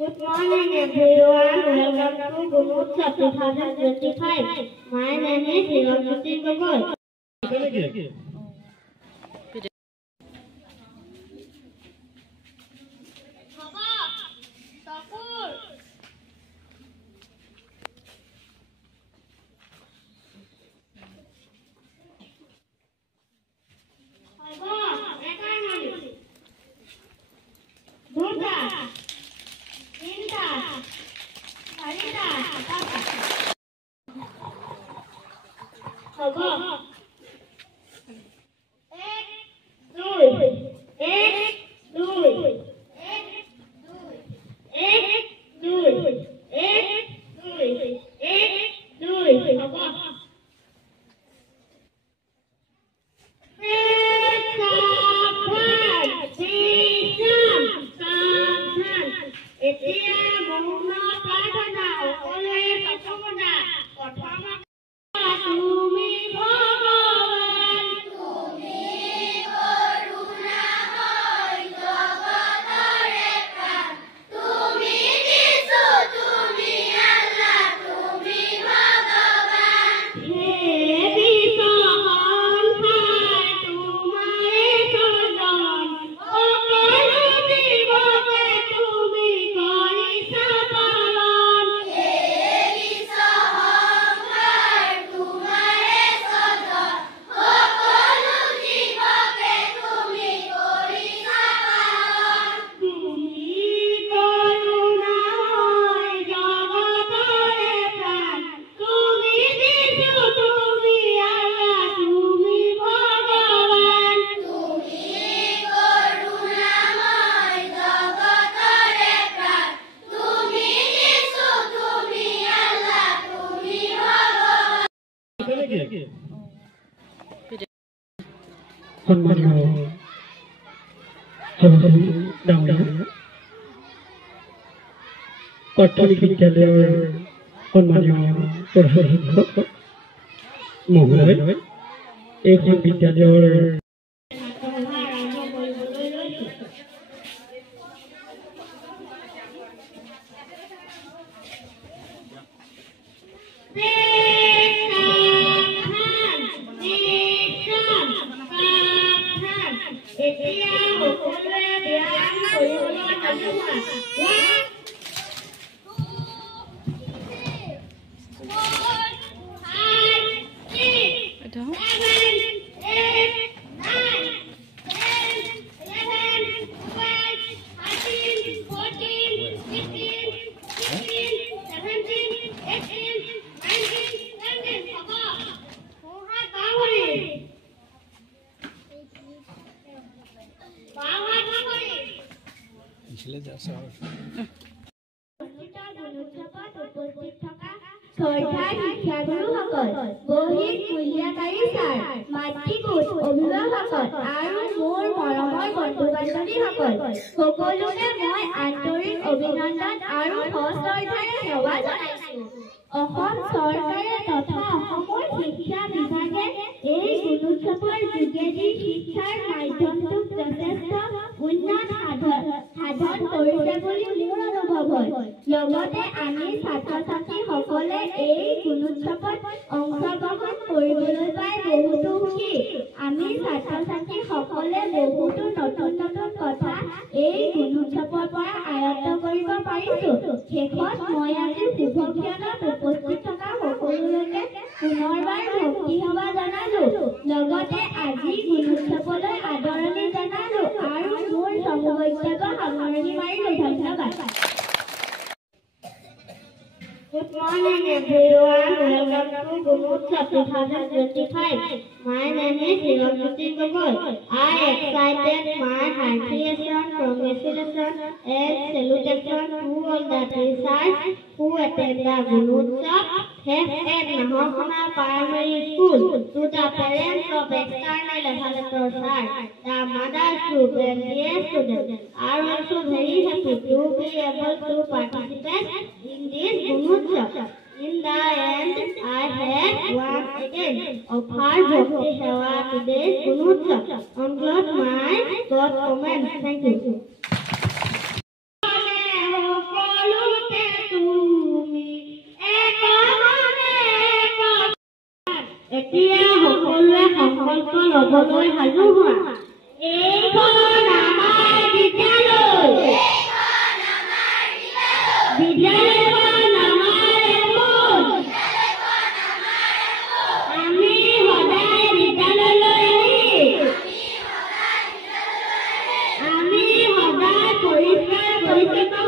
Good morning everyone. Welcome to Gunotsav 2025. My name is Hiranjyoti Gogoi. प्राथमिक विद्यालय महोदय एक विद्यालय Good morning everyone. Welcome to Gunotsav 2025. My name is Hiranjyoti Gogoi. I excited my appreciation, congratulations and salutation to all the teachers who attend the Gunotsav at Mahakama Primary School, to the parents of external evaluators, the mothers and dear students. I am also very happy to be able to participate in this Gunotsav. In the end, I had once again offered Bhakti Seva today's Gunotsav. Conclude my God comment. Thank you. সংকল্প ল'বলৈ সাজু হোৱা। এইখন আমাৰ বিদ্যালয়, বিদ্যালয়খন আমাৰ এপোন। আমি সদায় বিদ্যালয়লৈ আহি আমি সদায় পৰিষ্কাৰ পৰিচ্ছন্ন